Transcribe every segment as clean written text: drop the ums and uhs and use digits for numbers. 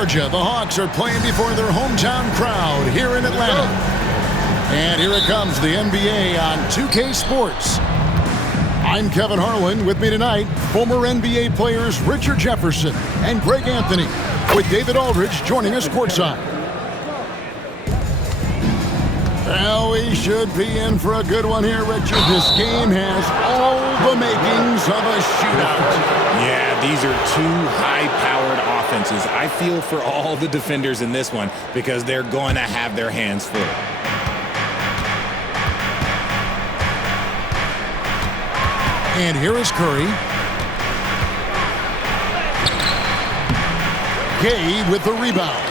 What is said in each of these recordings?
Georgia, the Hawks are playing before their hometown crowd here in Atlanta. And here it comes, the NBA on 2K Sports. I'm Kevin Harlan. With me tonight, former NBA players Richard Jefferson and Greg Anthony, with David Aldridge joining us courtside. Well, we should be in for a good one here, Richard. This game has all the makings of a shootout. Yeah, these are two high-powered offenses. I feel for all the defenders in this one because they're going to have their hands full. And here is Curry. Gay with the rebound.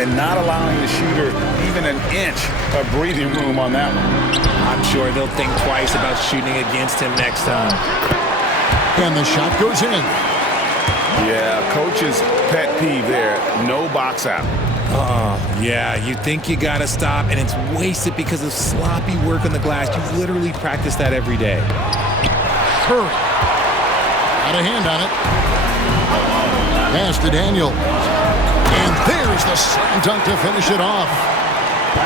And not allowing the shooter even an inch of breathing room on that one. I'm sure they'll think twice about shooting against him next time. And the shot goes in. Yeah, coach's pet peeve there. No box out. Yeah, you think you got to stop, and it's wasted because of sloppy work on the glass. You literally practice that every day. Curry. Got a hand on it. Pass to Daniel. And there's the slam dunk to finish it off.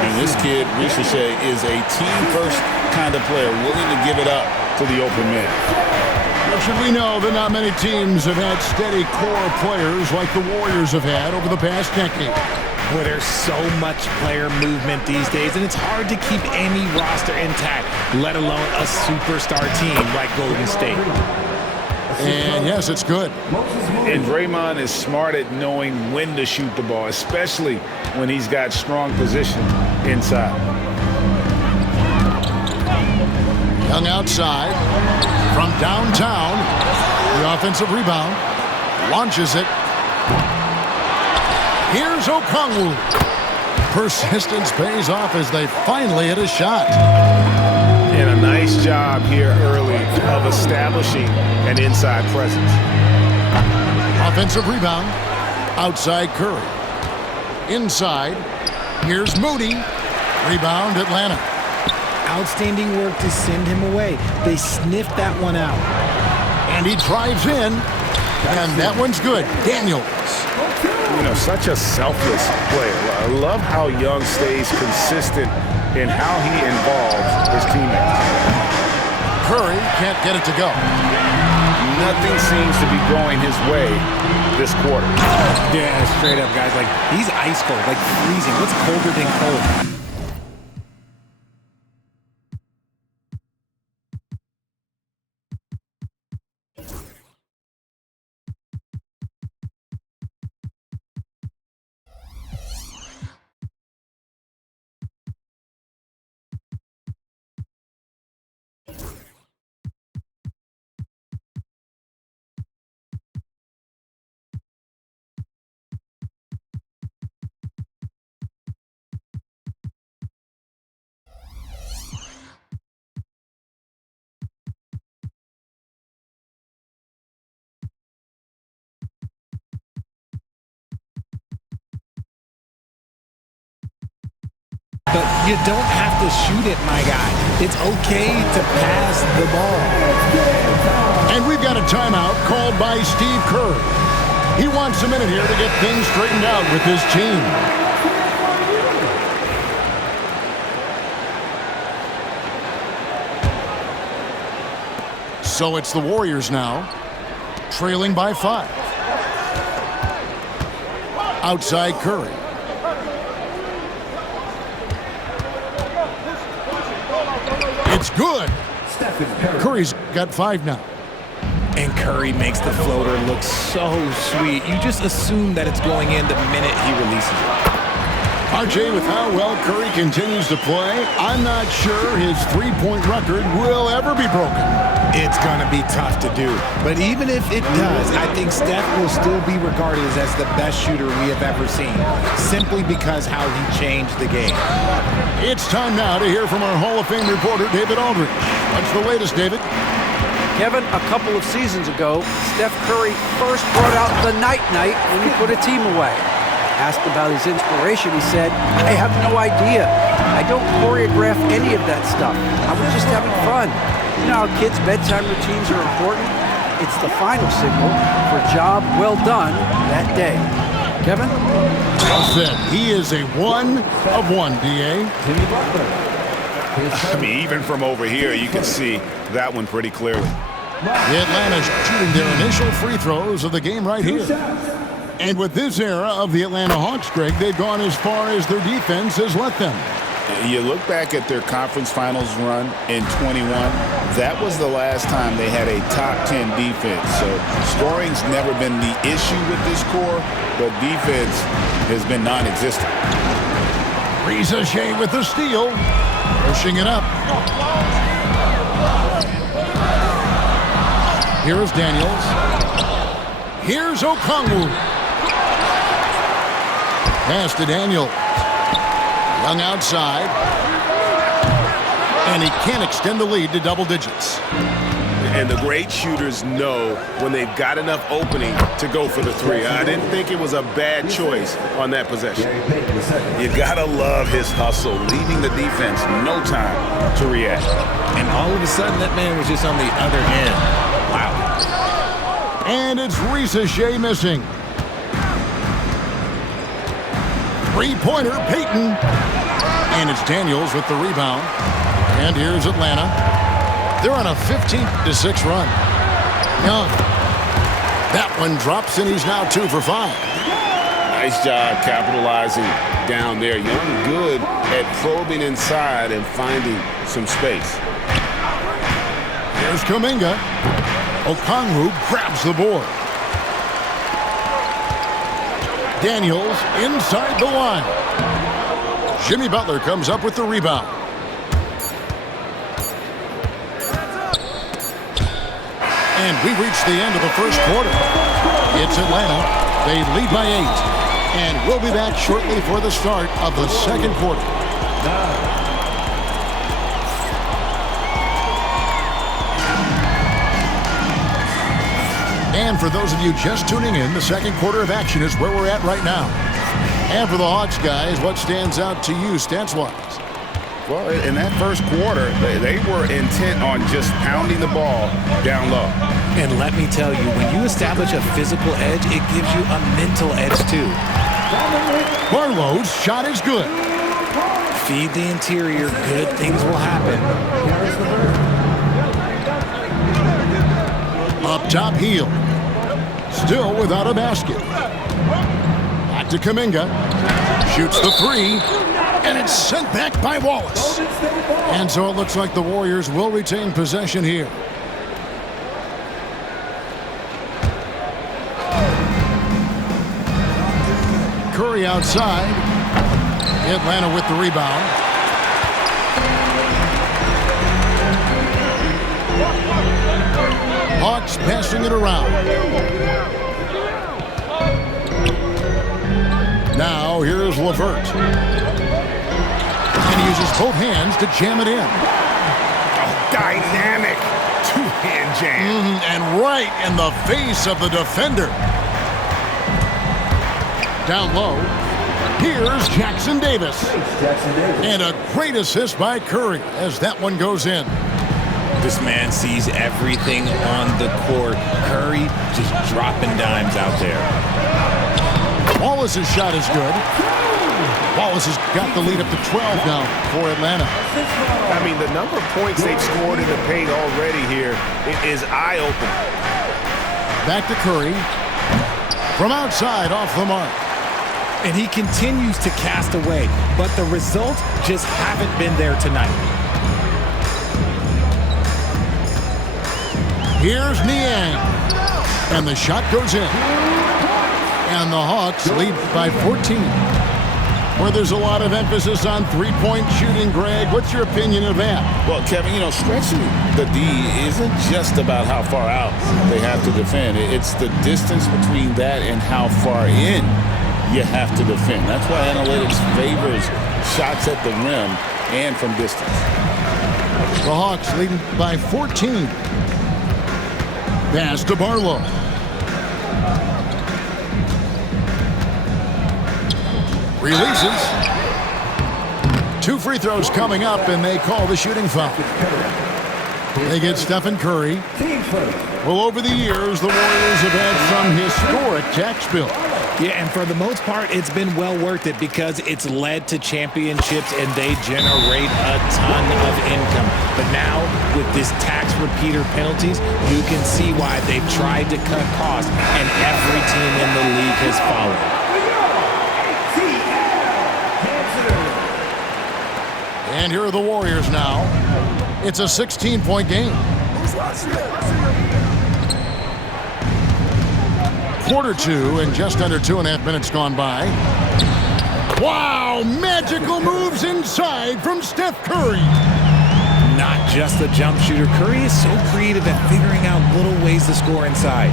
And this kid, Ricochet, is a team-first kind of player, willing to give it up to the open man. Should we know that not many teams have had steady core players like the Warriors have had over the past decade. Boy, there's so much player movement these days, and it's hard to keep any roster intact, let alone a superstar team like Golden State. And yes, it's good. And Draymond is smart at knowing when to shoot the ball, especially when he's got strong position inside. Young outside from downtown. The offensive rebound. Launches it. Here's Okongwu. Persistence pays off as they finally hit a shot. And a nice job here early of establishing an inside presence. Offensive rebound. Outside Curry. Inside. Here's Moody. Rebound Atlanta. Outstanding work to send him away. They sniffed that one out. And he drives in. And that one's good. Daniels. You know, such a selfless player. I love how Young stays consistent in how he involves his teammates. Curry can't get it to go. Nothing seems to be going his way this quarter. Yeah, straight up, guys. Like, he's ice cold, like freezing. What's colder than cold? But you don't have to shoot it, my guy. It's okay to pass the ball. And we've got a timeout called by Steve Kerr. He wants a minute here to get things straightened out with his team. So it's the Warriors now, trailing by 5. Outside Curry. It's good. Curry's got 5 now. And Curry makes the floater look so sweet. You just assume that it's going in the minute he releases it. RJ, with how well Curry continues to play, I'm not sure his three-point record will ever be broken. It's going to be tough to do. But even if it does, I think Steph will still be regarded as the best shooter we have ever seen, simply because how he changed the game. It's time now to hear from our Hall of Fame reporter, David Aldridge. What's the latest, David? Kevin, a couple of seasons ago, Steph Curry first brought out the night-night when he put a team away. Asked about his inspiration, he said, "I have no idea. I don't choreograph any of that stuff. I was just having fun." You know how kids' bedtime routines are important? It's the final signal for a job well done that day. Kevin? Well said. He is a 1 of 1, D.A. I mean, even from over here, you can see that one pretty clearly. The Atlanta shooting their initial free throws of the game right here. And with this era of the Atlanta Hawks, Greg, they've gone as far as their defense has let them. You look back at their conference finals run in 21, that was the last time they had a top 10 defense. So scoring's never been the issue with this core, but defense has been non-existent. Risa Shea with the steal, pushing it up. Here's Daniels. Here's Okongwu. Pass to Daniels. Young outside. And he can't extend the lead to double digits. And the great shooters know when they've got enough opening to go for the three. I didn't think it was a bad choice on that possession. You gotta love his hustle, leaving the defense no time to react. And all of a sudden, that man was just on the other end. Wow. And it's Risa Shea missing. Three-pointer, Payton. And it's Daniels with the rebound. And here's Atlanta. They're on a 15-6 run. Young. That one drops, and he's now 2 for 5. Nice job capitalizing down there. Young good at probing inside and finding some space. Here's Kuminga. Okongwu grabs the board. Daniels inside the line. Jimmy Butler comes up with the rebound. And we reach the end of the first quarter. It's Atlanta. They lead by 8. And we'll be back shortly for the start of the second quarter. And for those of you just tuning in, the second quarter of action is where we're at right now. And for the Hawks guys, what stands out to you stats-wise? Well, in that first quarter, they were intent on just pounding the ball down low. And let me tell you, when you establish a physical edge, it gives you a mental edge too. Barlow's shot is good. Feed the interior, good things will happen. Up top, Hield. Still without a basket. Back to Kuminga. Shoots the three. And it's sent back by Wallace. And so it looks like the Warriors will retain possession here. Curry outside. Atlanta with the rebound. Hawks passing it around. Now here's LeVert. And he uses both hands to jam it in. Oh, dynamic two-hand jam. And right in the face of the defender. Down low. Here's Jackson Davis. And a great assist by Curry as that one goes in. This man sees everything on the court. Curry just dropping dimes out there. Wallace's shot is good. Wallace has got the lead up to 12 now for Atlanta. I mean, the number of points they've scored in the paint already here is eye-opening. Back to Curry. From outside, off the mark. And he continues to cast away, but the results just haven't been there tonight. Here's Niang. And the shot goes in. And the Hawks lead by 14. Where there's a lot of emphasis on three-point shooting, Greg. What's your opinion of that? Well, Kevin, stretching the D isn't just about how far out they have to defend. It's the distance between that and how far in you have to defend. That's why analytics favors shots at the rim and from distance. The Hawks leading by 14. Pass to Barlow. Releases. 2 free throws coming up, and they call the shooting foul. They get Stephen Curry. Well, over the years, the Warriors have had some historic tax bill. Yeah, and for the most part, it's been well worth it because it's led to championships and they generate a ton of income. But now, with this tax repeater penalties, you can see why they've tried to cut costs, and every team in the league has followed. And here are the Warriors now. It's a 16-point game. Quarter two and just under 2.5 minutes gone by. Wow, magical moves inside from Steph Curry. Not just a jump shooter, Curry is so creative at figuring out little ways to score inside.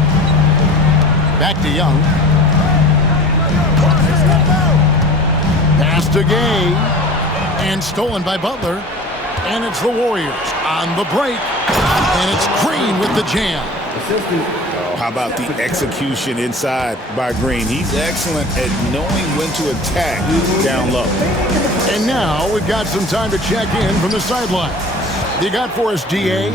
Back to Young. Pass to Gay. And stolen by Butler. And it's the Warriors on the break. And it's Green with the jam. How about the execution inside by Green? He's excellent at knowing when to attack down low. And now we've got some time to check in from the sideline. You got for us, DA?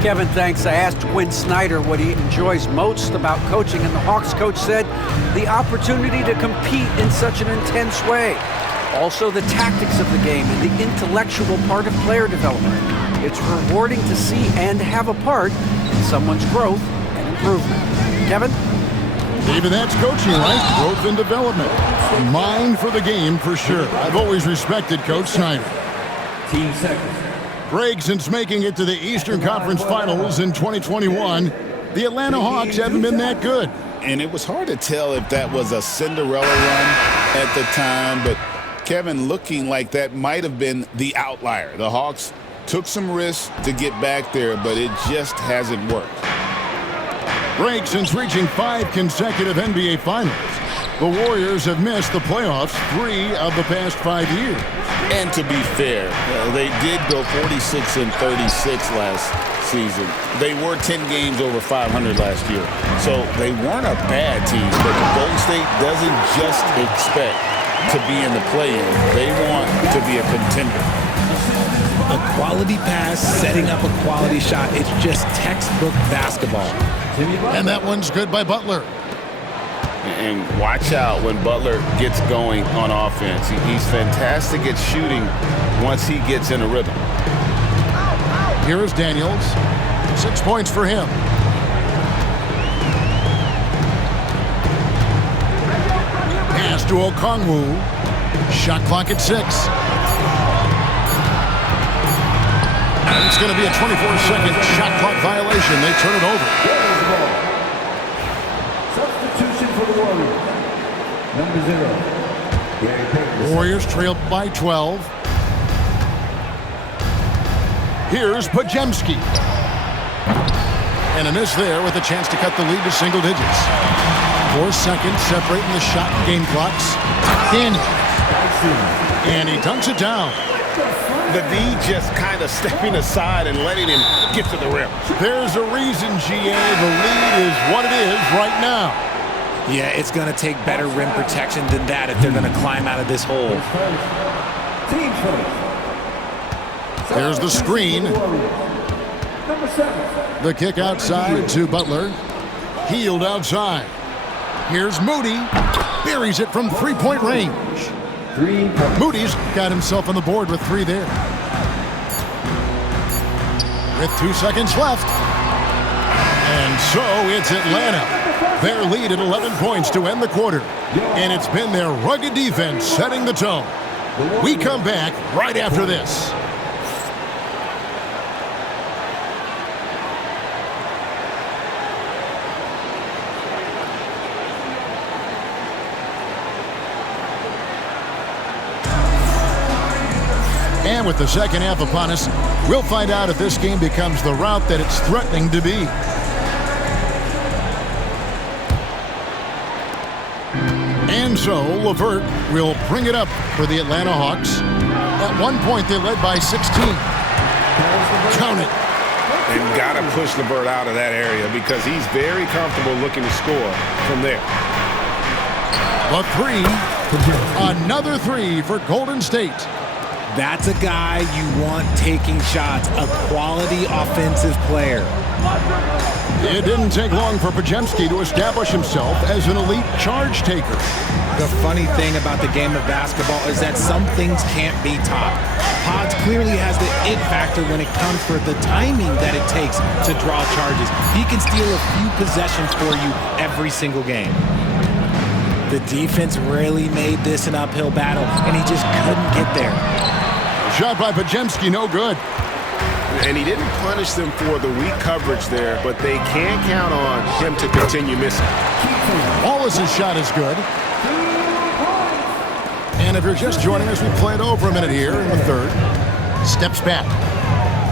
Kevin, thanks. I asked Quinn Snyder what he enjoys most about coaching, and the Hawks coach said the opportunity to compete in such an intense way. Also, the tactics of the game and the intellectual part of player development. It's rewarding to see and have a part in someone's growth and improvement. Kevin? Even that's coaching, right? Growth and development. Mind for the game, for sure. I've always respected Coach Snyder. Team seconds. Greg, since making it to the Eastern Conference Finals in 2021, the Atlanta Hawks haven't been that good. And it was hard to tell if that was a Cinderella run at the time, but Kevin, looking like that might have been the outlier. The Hawks took some risks to get back there, but it just hasn't worked. Greg, since reaching 5 consecutive NBA Finals, the Warriors have missed the playoffs 3 of the past 5 years. And to be fair, they did go 46 and 36 last season. They were 10 games over 500 last year. So they weren't a bad team, but the Golden State doesn't just expect to be in the play-in. They want to be a contender. A quality pass, setting up a quality shot. It's just textbook basketball. And that one's good by Butler. And watch out when Butler gets going on offense. He's fantastic at shooting once he gets in a rhythm. Here is Daniels. 6 points for him. Pass to Okongwu. Shot clock at 6. And it's going to be a 24-second shot clock violation. They turn it over. Substitution for the Warriors. Number 0. Gary Payton. Warriors trail by 12. Here's Podziemski. And a miss there with a chance to cut the lead to single digits. 4 seconds separating the shot and game clocks. Daniel. And he dunks it down. The D just kind of stepping aside and letting him get to the rim. There's a reason, GA. The lead is what it is right now. Yeah, it's going to take better rim protection than that if they're going to climb out of this hole. Team first. There's the screen. Number 7. The kick outside to Butler. Healed outside. Here's Moody. Buries it from three-point range. 3 points. Moody's got himself on the board with 3 there. With 2 seconds left. And so it's Atlanta. Their lead at 11 points to end the quarter. And it's been their rugged defense setting the tone. We come back right after this. And with the second half upon us, we'll find out if this game becomes the route that it's threatening to be. And so LeVert will bring it up for the Atlanta Hawks. At one point, they led by 16. Count it. And got to push LeVert out of that area because he's very comfortable looking to score from there. A 3. Another 3 for Golden State. That's a guy you want taking shots, a quality offensive player. It didn't take long for Podziemski to establish himself as an elite charge taker. The funny thing about the game of basketball is that some things can't be taught. Pods clearly has the it factor when it comes for the timing that it takes to draw charges. He can steal a few possessions for you every single game. The defense really made this an uphill battle, and he just couldn't get there. Shot by Podziemski, no good. And he didn't punish them for the weak coverage there, but they can't count on him to continue missing. Wallace's shot is good. And if you're just joining us, we played over a minute here in the third. Steps back.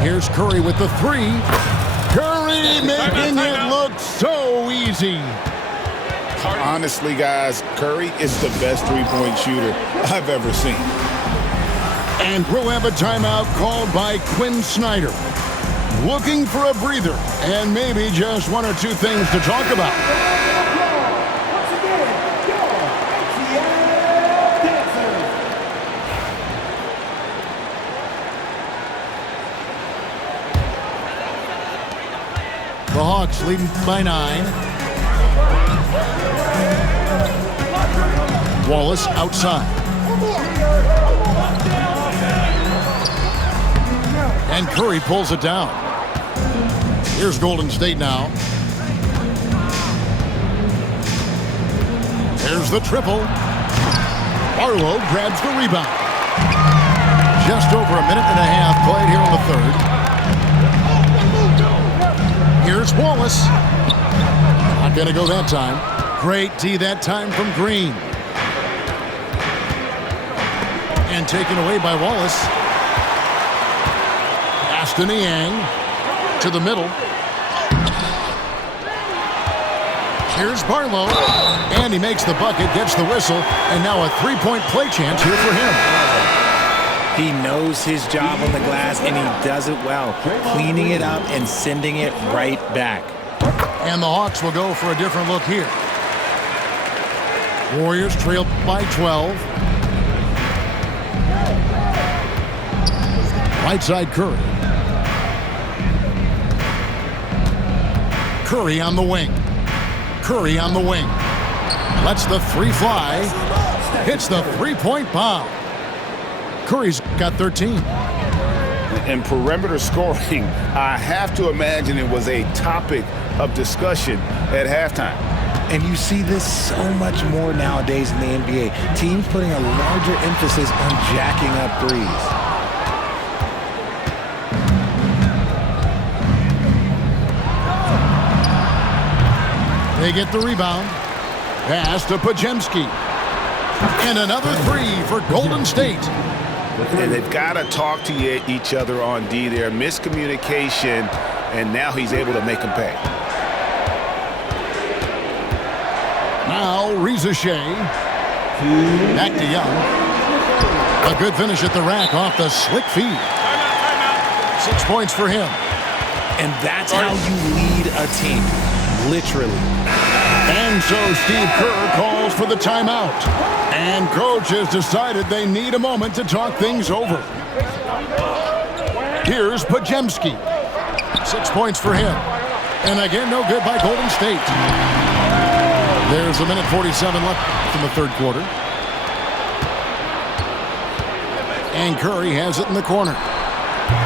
Here's Curry with the three. Curry making it look so easy. Honestly, guys, Curry is the best three-point shooter I've ever seen. And we'll have a timeout called by Quinn Snyder. Looking for a breather and maybe just one or two things to talk about. The Hawks leading by 9. Wallace outside. And Curry pulls it down. Here's Golden State now. There's the triple. Barlow grabs the rebound. Just over a minute and a half played here in the third. Here's Wallace. Not going to go that time. Great D that time from Green. And taken away by Wallace. Aston Niang to the middle. Here's Barlow. And he makes the bucket, gets the whistle, and now a three-point play chance here for him. He knows his job on the glass, and he does it well, cleaning it up and sending it right back. And the Hawks will go for a different look here. Warriors trail by 12. Right side Curry. Curry on the wing. Curry on the wing. Lets the three fly. Hits the three-point bomb. Curry's got 13. And perimeter scoring, I have to imagine it was a topic of discussion at halftime. And you see this so much more nowadays in the NBA. Teams putting a larger emphasis on jacking up threes. They get the rebound. Pass to Podziemski. And another three for Golden State. And they've got to talk to each other on D there. Miscommunication, and now he's able to make them pay. Now Reza Shea. Back to Young. A good finish at the rack off the slick feed. 6 points for him. And that's how you lead a team. Literally. And so Steve Kerr calls for the timeout. And coach has decided they need a moment to talk things over. Here's Podziemski. 6 points for him. And again, no good by Golden State. There's a minute 47 left in the third quarter. And Curry has it in the corner.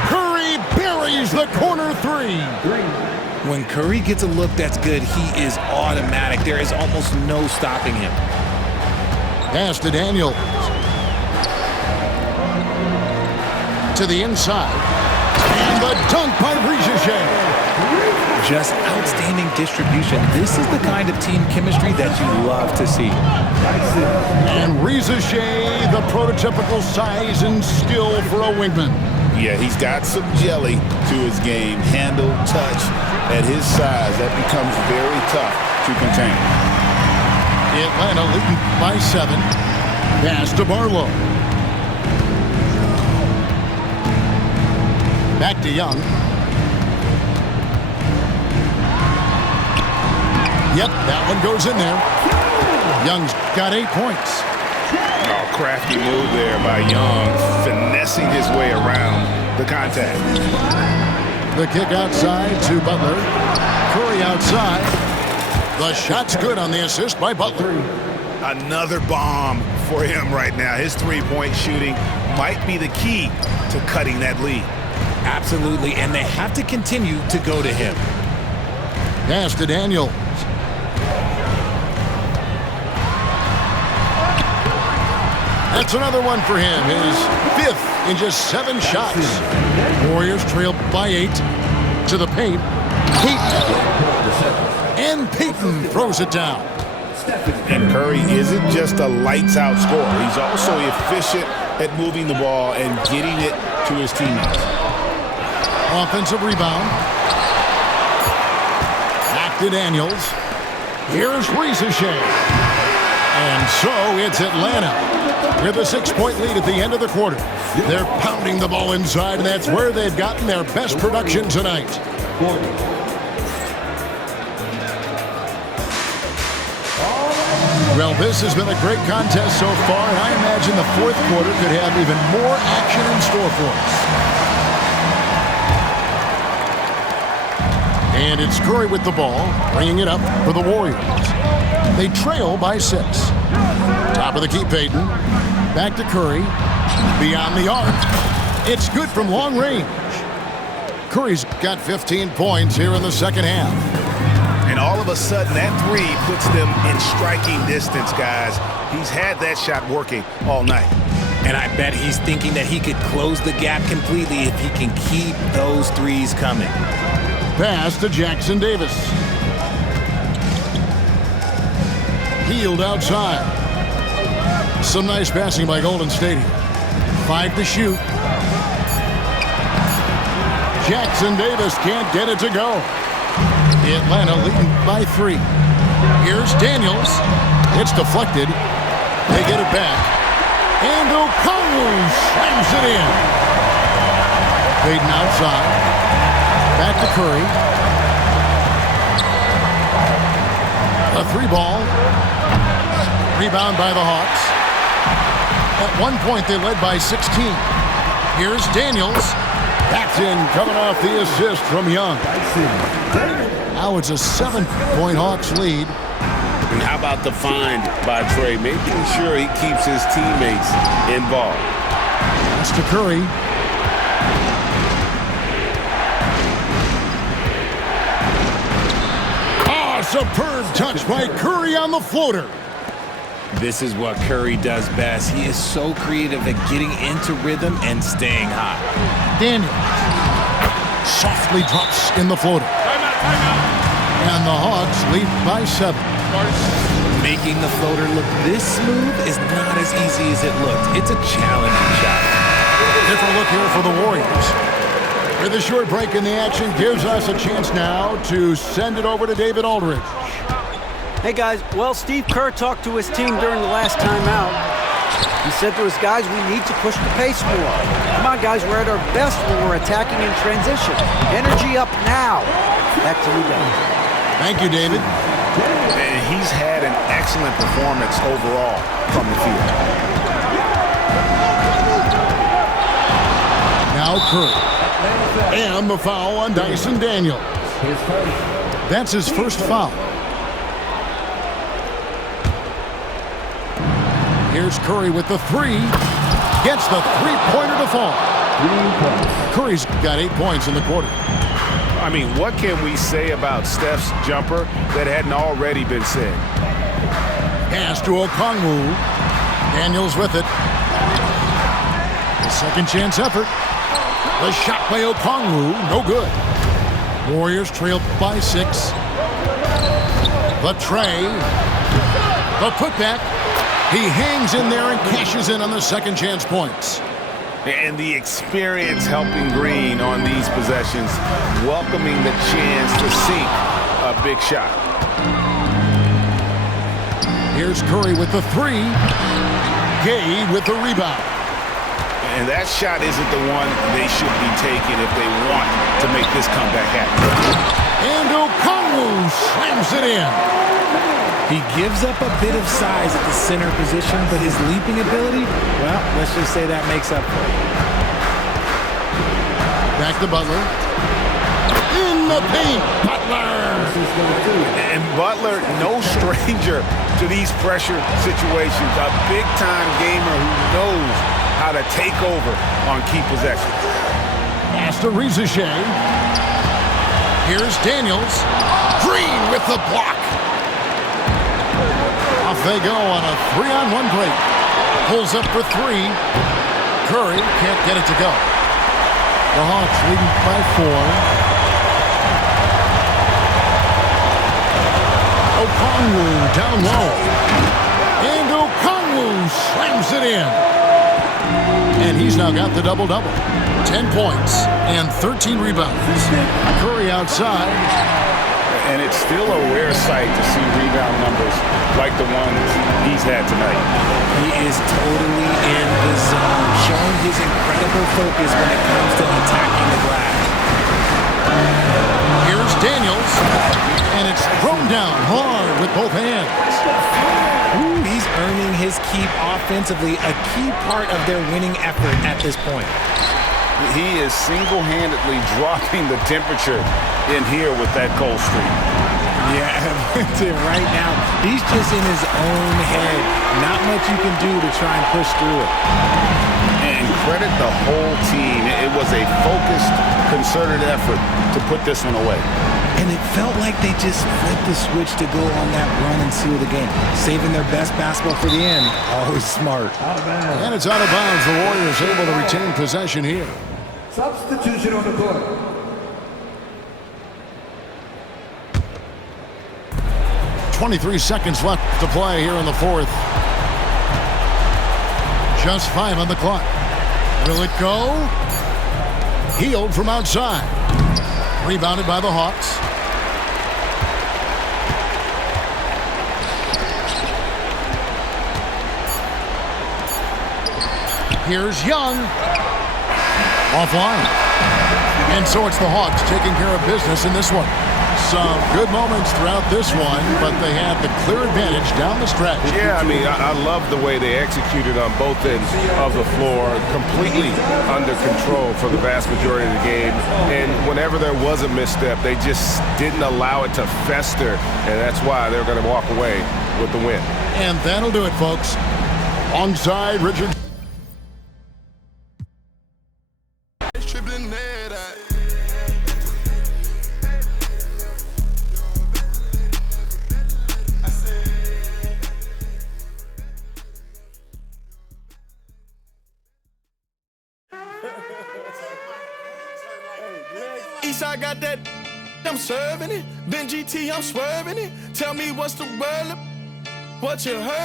Curry buries the corner three. When Curry gets a look that's good, he is automatic. There is almost no stopping him. Pass to Daniels. To the inside. And the dunk by Reza Shea. Just outstanding distribution. This is the kind of team chemistry that you love to see. And Reza Shea, the prototypical size and skill for a wingman. Yeah, he's got some jelly to his game. Handle, touch. At his size, that becomes very tough to contain. Atlanta leading by 7. Pass to Barlow. Back to Young. Yep, that one goes in there. Young's got 8 points. Oh, crafty move there by Young, finessing his way around the contact. The kick outside to Butler. Curry outside. The shot's good on the assist by Butler. Another bomb for him right now. His three-point shooting might be the key to cutting that lead. Absolutely, and they have to continue to go to him. Pass to Daniels. That's another one for him. His fifth in just 7 shots. Warriors trail by 8 to the paint. Payton. And Payton throws it down. And Curry isn't just a lights-out scorer. He's also efficient at moving the ball and getting it to his teammates. Offensive rebound. Back to Daniels. Here's Risacher. And so it's Atlanta with a 6-point lead at the end of the quarter. They're pounding the ball inside, and that's where they've gotten their best production tonight. Well, this has been a great contest so far, and I imagine the fourth quarter could have even more action in store for us. And it's Curry with the ball, bringing it up for the Warriors. They trail by 6. Top of the key, Payton. Back to Curry. Beyond the arc. It's good from long range. Curry's got 15 points here in the second half. And all of a sudden, that three puts them in striking distance, guys. He's had that shot working all night. And I bet he's thinking that he could close the gap completely if he can keep those threes coming. Pass to Jackson Davis. Healed outside. Some nice passing by Golden State here. 5 to shoot. Jackson Davis can't get it to go. Atlanta leading by 3. Here's Daniels. It's deflected. They get it back. And Okongwu slams it in. Payton outside. Back to Curry. A 3-ball. Rebound by the Hawks. At one point, they led by 16. Here's Daniels. That's in, coming off the assist from Young. Now it's a 7-point Hawks lead. And how about the find by Trey, making sure he keeps his teammates involved. That's to Curry. Superb touch by Curry on the floater. This is what Curry does best. He is so creative at getting into rhythm and staying hot. Daniels softly drops in the floater. And the Hawks lead by 7. Making the floater look this smooth is not as easy as it looked. It's a challenging shot. Different look here for the Warriors. With a short break in the action, gives us a chance now to send it over to David Aldridge. Hey, guys. Well, Steve Kerr talked to his team during the last timeout. He said to his guys, we need to push the pace more. Come on, guys. We're at our best when we're attacking in transition. Energy up now. Back to you guys. Thank you, David. And he's had an excellent performance overall from the field. Now Curry. And the foul on Dyson Daniels. That's his first foul. Here's Curry with the 3. Gets the 3-pointer to fall. Curry's got 8 points in the quarter. I mean, what can we say about Steph's jumper that hadn't already been said? Pass to Okongwu. Daniels with it. The second chance effort. The shot by Okongwu, no good. Warriors trail by 6. The tray. The putback. He hangs in there and cashes in on the second chance points. And the experience helping Green on these possessions, welcoming the chance to sink a big shot. Here's Curry with the 3. Gay with the rebound. And that shot isn't the one they should be taking if they want to make this comeback happen. And Okongwu slams it in. He gives up a bit of size at the center position, but his leaping ability, well, let's just say that makes up for it. Back to Butler. In the paint, Butler! And Butler, no stranger to these pressure situations. A big-time gamer who knows how to take over on key possessions. Pass to Rizachet. Here's Daniels. Green with the block. Off they go on a 3-on-1 break. Pulls up for three. Curry can't get it to go. The Hawks leading by 4. Okongwu down low. And Okongwu slams it in. And he's now got the double-double. 10 points and 13 rebounds. Curry outside. And it's still a rare sight to see rebound numbers like the ones he's had tonight. He is totally in the zone, showing his incredible focus when it comes to attacking the glass. Here's Daniels. And it's thrown down hard with both hands. Ooh, he's earning his keep offensively, a key part of their winning effort at this point. He is single-handedly dropping the temperature in here with that cold streak. Yeah, right now, he's just in his own head. Not much you can do to try and push through it. And credit the whole team. It was a focused, concerted effort to put this one away. And it felt like they just flipped the switch to go on that run and seal the game. Saving their best basketball for the end. Always smart. And it's out of bounds. The Warriors able to retain possession here. Substitution on the court. .23 seconds left to play here in the fourth. Just 5 on the clock. Will it go? Healed from outside. Rebounded by the Hawks. Here's Young. Offline. And so it's the Hawks taking care of business in this one. Some good moments throughout this one, but they had the clear advantage down the stretch. Yeah, I mean, I love the way they executed on both ends of the floor, completely under control for the vast majority of the game. And whenever there was a misstep, they just didn't allow it to fester, and that's why they're going to walk away with the win. And that'll do it, folks. Alongside Richard. Eastside got that, I'm serving it. Ben GT, I'm swerving it. Tell me what's the word, what you heard.